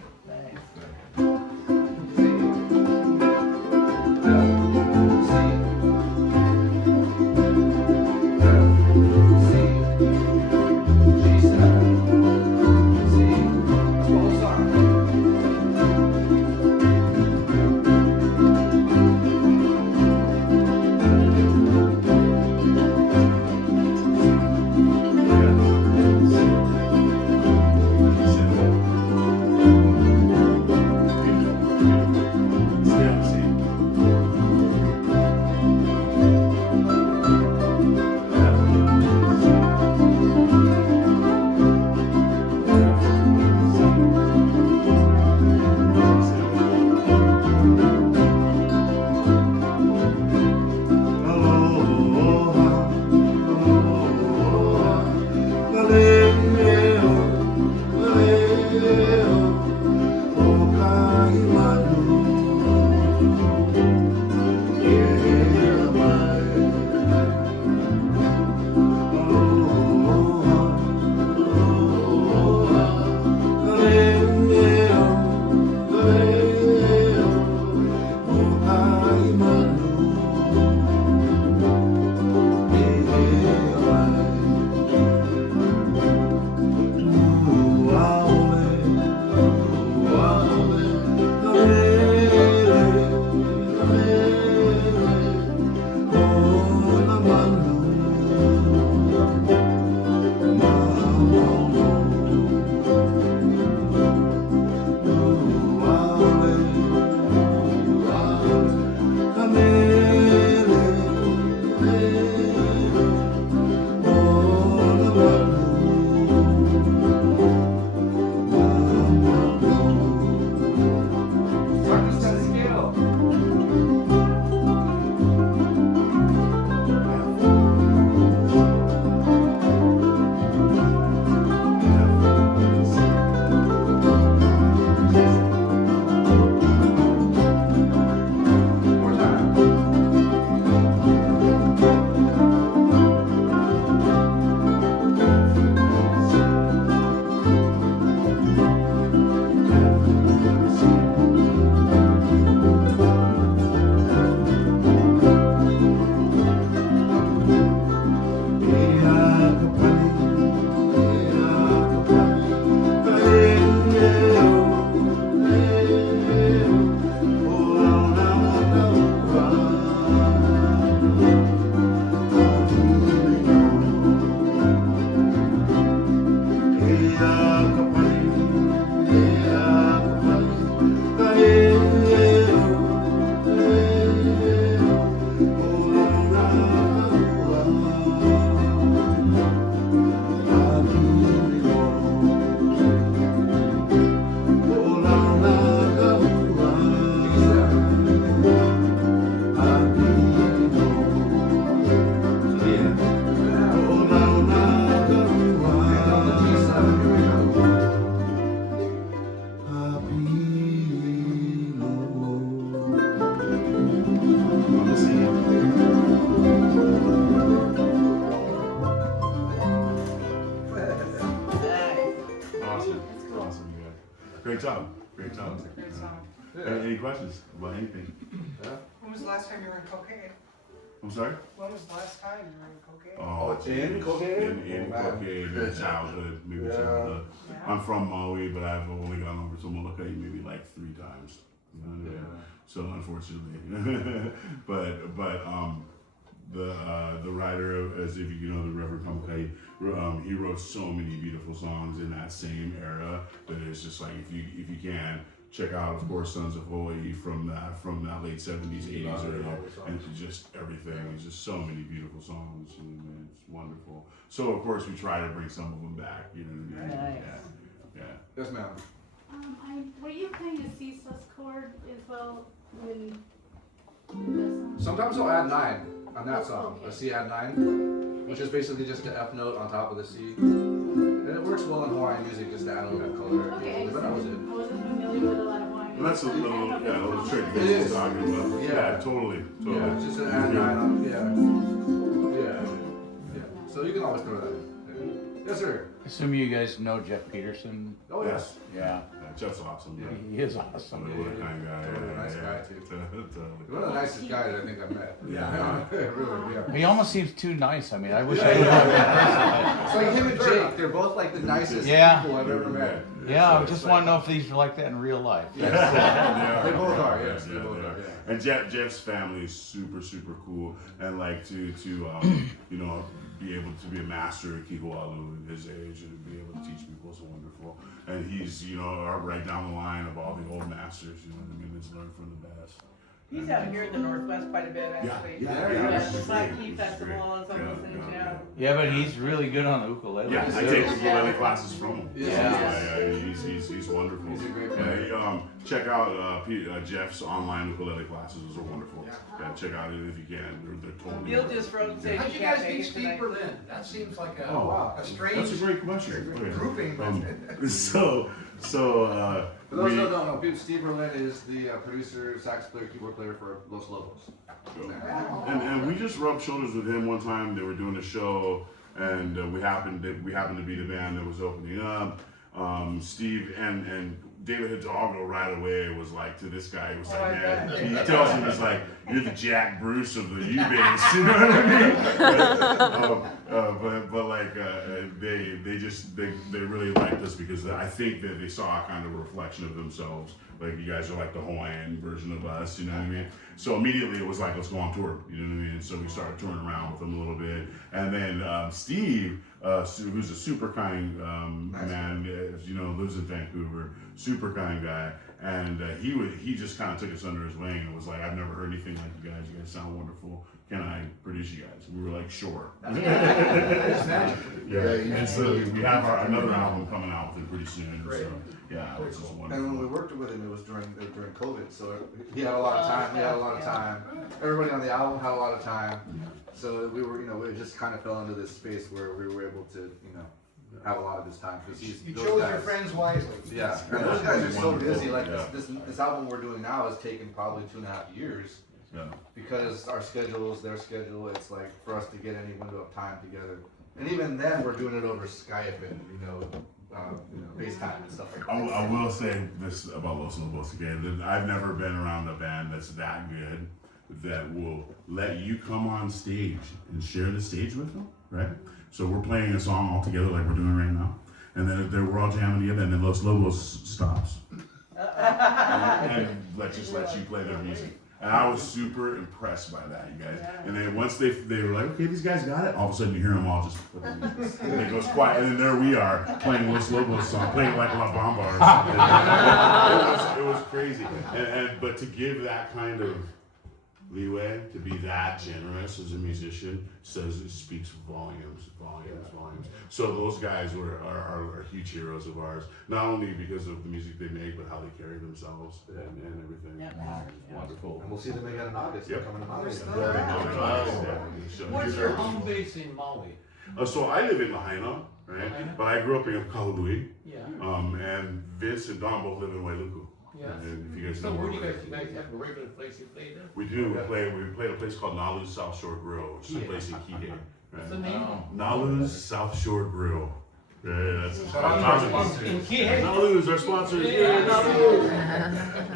any questions about anything. When was the last time you were in cocaine? I'm sorry? When was the last time you were in cocaine? Oh, in geez. cocaine? In Oh, man. cocaine, maybe childhood, maybe Yeah. childhood. I'm from Maui, but I've only gone over to Molokai maybe like 3 times. You know what I mean? So unfortunately, the writer, as if you know the Reverend Kanekoa, he wrote so many beautiful songs in that same era that it's just like if you can check out, of course, Sons of Hawaii from that late 70s, 80s era, and it's just everything. It's just so many beautiful songs, and it's wonderful. So of course we try to bring some of them back. You know what I mean? Yeah. Yes, ma'am. Were you playing a ceaseless chord as well when the song? Sometimes I'll add 9 on that song. Okay. A C add 9, which is basically just the F note on top of the C. And it works well in Hawaiian music just to add a little bit of color. Okay, But that was it. I wasn't familiar with a lot of Hawaiian. Well, that's a little trick It he's is. talking about. Yeah. Totally. Yeah, it's just an add 9 on, yeah. So you can always throw that in. Yeah. Yes, sir. Assume you guys know Jeff Peterson. Oh, yes. Yeah, Jeff's awesome. Yeah. he is awesome. What a kind guy. Totally Yeah, nice yeah, guy, too. Totally. One of the nicest guys I think I've met. Yeah. Really, yeah. He almost seems too nice. I mean, I wish I knew him. It's like him and Jake, they're both like the nicest Yeah. people I've ever met. Yeah, I It's just like- want to know if these are like that in real life. Yes. They both are, yes, they both are, yeah. And Jeff's family is super, super cool, and like to you know, be able to be a master at Kikoalu at his age and be able to teach people is wonderful. And he's, you know, right down the line of all the old masters, you know what I mean? He's learned from the best. He's out here in the Northwest quite a bit, actually. yeah. The Black Key Festival and some of those things, yeah. Yeah, but he's really good on the ukulele. Yeah, I too. take ukulele classes from him. Yeah. He's wonderful. He's a great Yeah, check out Jeff's online ukulele classes. Those are wonderful. Yeah, check out it if you can. They're totally. Bill just wrote and said How'd he you can't guys make meet it Steve tonight. Berlin? That seems like a, Oh, a That's a strange great question. grouping. So For those who don't know, Steve Berlin is the producer, sax player, keyboard player for Los Lobos. and we just rubbed shoulders with him one time. They were doing a show, and we happened to be the band that was opening up. Steve and David Hidalgo right away was like to this guy. He was like, man, he tells him, he's like, you're the Jack Bruce of the U-Bass, you know what I mean? But like they really liked us because I think that they saw kind of a reflection of themselves. Like you guys are like the Hawaiian version of us, you know what I mean? So immediately it was like, let's go on tour, you know what I mean? So we started touring around with them a little bit, and then Steve, who's a super kind man, you know, lives in Vancouver, super kind guy, and he just kind of took us under his wing and was like, I've never heard anything like you guys sound wonderful. Can I produce you guys? And we were like, sure. Yeah, and so we have another album coming out with him pretty soon. So, yeah, which is wonderful. And when we worked with him, it was during COVID, so he had a lot of time. He had a lot of time. Everybody on the album had a lot of time. So we were, you know, we just kind of fell into this space where we were able to, you know, have a lot of his time because You chose your friends wisely. Yeah, and those guys are so busy. Like Yeah. this album we're doing now has taken probably 2.5 years. Yeah. Because our schedules, their schedule, it's like for us to get any window of time together. And even then, we're doing it over Skype and FaceTime and stuff like that. I will say this about Los Lobos again. I've never been around a band that's that good that will let you come on stage and share the stage with them, right? So we're playing a song all together like we're doing right now, and then we're all jamming together, and then Los Lobos stops and just let you play their music. And I was super impressed by that, you guys. And then once they were like, okay, these guys got it, all of a sudden you hear them all just, and it goes quiet. And then there we are playing Los Lobos song, playing like La Bamba or something. It was crazy. But to give that kind of leeway, to be that generous as a musician, it speaks volumes. So those guys are huge heroes of ours, not only because of the music they make, but how they carry themselves and everything. Yeah. Wonderful. And we'll see them again in August. Yep. Coming to Maui. What's your home base in Maui? So I live in Lahaina, right? Lahaina? But I grew up in Kahului. Yeah. And Vince and Don both live in Wailuku. Yeah. And if you guys So know where where do you guys have a regular place you play there? we do. We played a place called Nalu's South Shore Grill, which is a place in Kihei. What's the Right? name? Nalu's South Shore Grill. Yeah, that's Shout out to our sponsors. Not lose our sponsors. Yeah, not lose.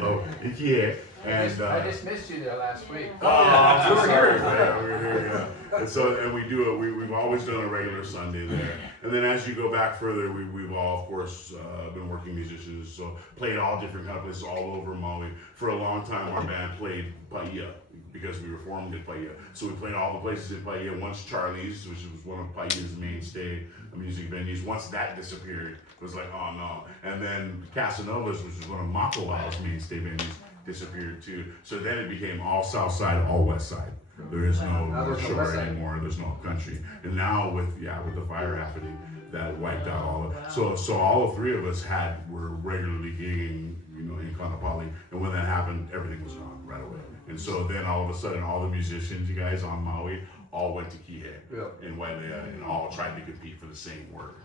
Oh, yeah. And I just missed you there last week. oh, I'm so sorry. Yeah, we were here. Yeah. And we do it. We've always done a regular Sunday there. And then as you go back further, we've all, of course, been working musicians. So played all different kind of places all over Maui. For a long time, our band played Paia because we were formed in Paia. So we played all the places in Paia. Once Charlie's, which was one of Paia's mainstay music venues, once that disappeared, it was like, oh no. And then Casanova's, which was one of Makoa's mainstay venues, disappeared too. So then it became all South Side, all West Side. There is no North Shore anymore. There's no country. And now with the fire happening, that wiped out all of. So all three of us were regularly gigging, in Kanekoa. And when that happened, everything was gone right away. And so then all of a sudden, all the musicians, you guys on Maui, all went to Kihei in Wailea and all tried to compete for the same work.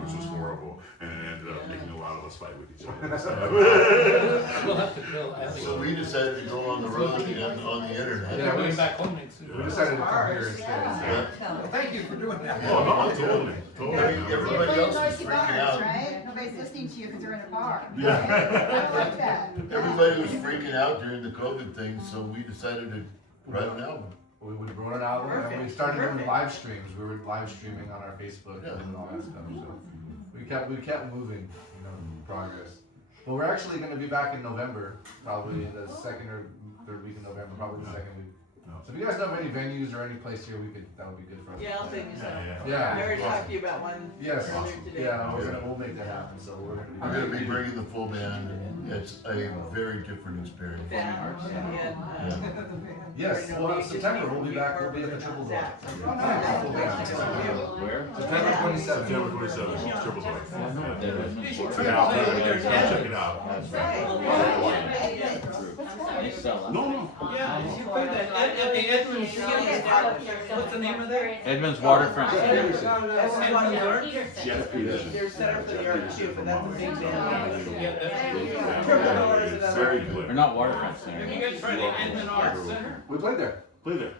Which was horrible, and it ended up making a lot of us fight with each other. So we decided to go on the road and on the internet. Yeah, we back home next week. decided to come here instead. Yeah. Well, thank you for doing that. Oh, no, totally. I mean, everybody You're else playing was noisy freaking bars, out. right? Nobody's listening to you because they're in a bar. Yeah. I like that. Everybody was freaking out during the COVID thing, so we decided to write an album. We wrote an album and we Perfect, started doing perfect. live streams. We were live streaming on our Facebook and all that stuff. So we kept moving, in progress. But we're actually going to be back in November, probably the second or third week in November, probably the second week. So if you guys know of any venues or any place here, that would be good for us. Yeah, I'll send you some. Yeah. I already talked to you about one Yes. earlier today. Yeah, we'll make that happen. So we're We're gonna gonna be bringing the full band, and it's a very different experience. Yeah, Yes. Well, September we'll be back. We'll be at the Triple Door. Where? September 27th. September 27th, Triple Door. You should try Yeah, I'll to put it play there. there. Check it out. No. Yeah, you should play that. At the Edmonds, what's the name of that? Edmonds Waterfront. Everyone's Peterson. Jeff Peterson. They're set up for the art too, but that's a big band. Yeah, that's Very They're clear. not waterfront center. You guys try the Edmond Arts Center? We played there. Play there.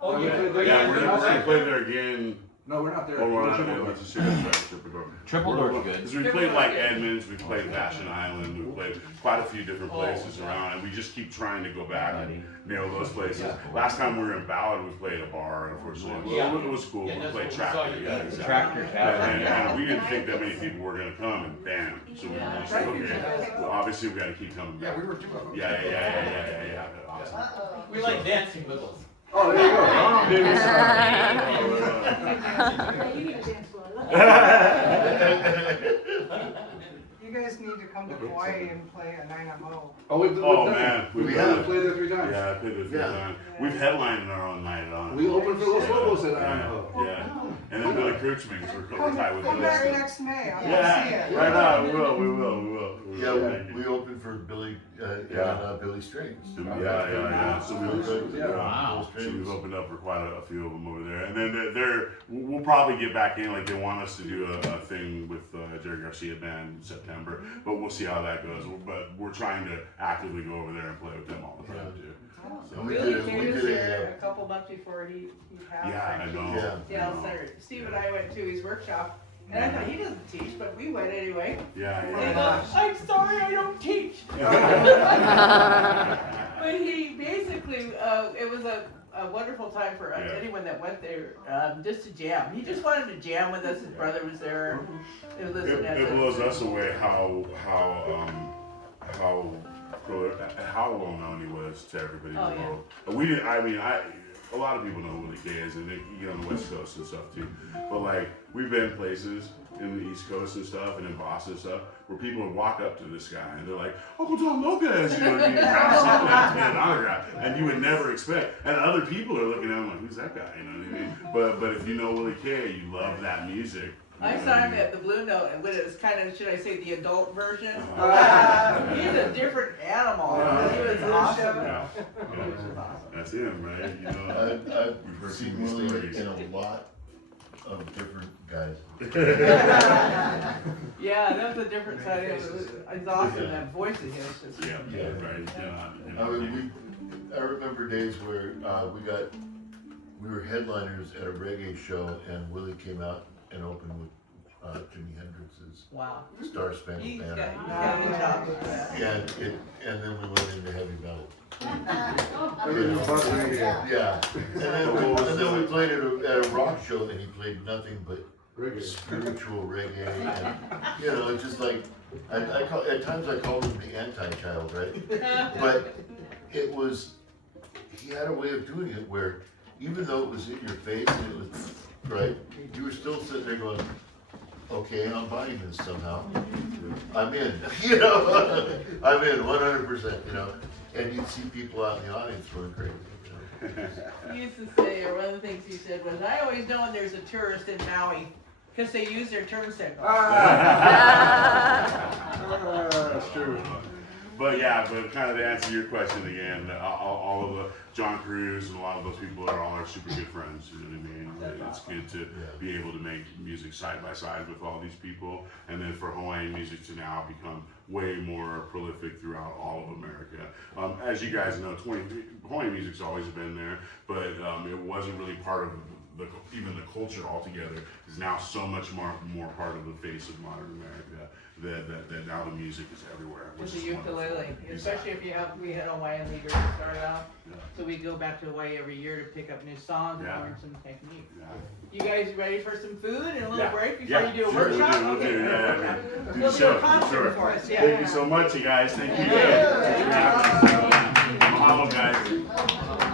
Oh, you played there? Yeah, we're gonna play there again. No, we're not there. Oh, we're not Triple there. Door. Let's just Triple Door. Triple Door's good. Because we played like Edmonds, we played Fashion Island, we played quite a few different places around, and we just keep trying to go back and nail those places. Last time we were in Ballard, we played a bar, unfortunately. Well, it was cool. Yeah, We that's played what we saw Tractor. you Yeah, guys. exactly. Tractor Tavern. And we didn't think that many people were gonna come, and bam. So we just okay. Well, obviously we gotta keep coming Yeah, back. we were two of them. Yeah. Awesome. Uh-oh. We like dancing with them. Oh, there you go. Oh, baby, Yeah, you need a dance floor. You guys need to come to Hawaii and play a night on Mo. Oh, we've Oh done man, it. we've We done have it. played there 3 times. Yeah, I played it a few Yeah. times. We've headlined our own night on it. We opened for Los Lobos at Idaho. Yeah. And then Billy Kirchman, because we're Come tight with come back Billy. next May, I'll see Yeah, you. right on. We will. Yeah, we opened for Billy, Yeah. Billy Strings. Yeah. So Wow. So we've opened up for quite a few of them over there, and then we'll probably get back in. Like they want us to do a thing with Jerry Garcia band in September, but we'll see how that goes. But we're trying to actively go over there and play with them all the time too. And we Billy did King it, was here a couple months before he passed. Yeah, I know. Yeah. Yeah, Center. Steve and I went to his workshop, and I thought he doesn't teach, but we went anyway. Yeah. And, I'm sorry, I don't teach. But he basically, it was a wonderful time for anyone that went there, just to jam. He just wanted to jam with us. His brother was there. It blows us away how well known he was to everybody in the Oh, yeah. world. We didn't. I mean, a lot of people know who the K is, and they get on the West Coast and stuff too. But like, we've been places in the East Coast and stuff, and in Boston and stuff, where people would walk up to this guy and they're like, "Uncle Tom Lopez," you know what I mean? An autograph, and you would never expect. And other people are looking at him like, "Who's that guy?" You know what I mean? But if you know Willie K, you love that music. I saw him at the Blue Note, and when it was kind of, should I say, the adult version. He's a different animal. He was awesome. Yeah. He was awesome. That's him, right? You know, I've heard seen some Willie stories. in a lot of different guys. Yeah, that's a different side of it. It's awesome. That voice of his is just. Yeah, right. I mean, I remember days where we were headliners at a reggae show, and Willie came out and opened with Jimi Hendrix's Wow. Star Spangled He's got, Banner. he's got a good job with that. And then we went into heavy metal. Yeah. Yeah, and then we played at a rock show, and he played nothing but spiritual reggae, and, you know, it's just like, at times I called him the anti-child, right? But it was, he had a way of doing it where, even though it was in your face, and it was, right, you were still sitting there going, okay, I'm buying this somehow. I'm in, you know, I'm in 100%, you know, and you'd see people out in the audience going crazy. He used to say, or one of the things he said was, I always know when there's a tourist in Maui, because they use their turn signal. That's true. But yeah, but kind of to answer your question again, all of the John Cruz and a lot of those people are all our super good friends. You know what I mean? It's good to be able to make music side by side with all these people, and then for Hawaiian music to now become way more prolific throughout all of America. As you guys know, Hawaiian music's always been there, but it wasn't really part of even the culture altogether. Is now so much more part of the face of modern America. That now the music is everywhere. With which the is wonderful. ukulele, especially if we had a Hawaiian leader to start out. Yeah. So we go back to Hawaii every year to pick up new songs Yeah. and learn some techniques. Yeah. You guys ready for some food and a little Yeah. break before Yeah, you do a sure, workshop? We'll do, Okay. yeah. Do the We'll do show, a concert sure. for us, yeah. Thank you so much, you guys. Thank you. Yeah. Mahalo, guys.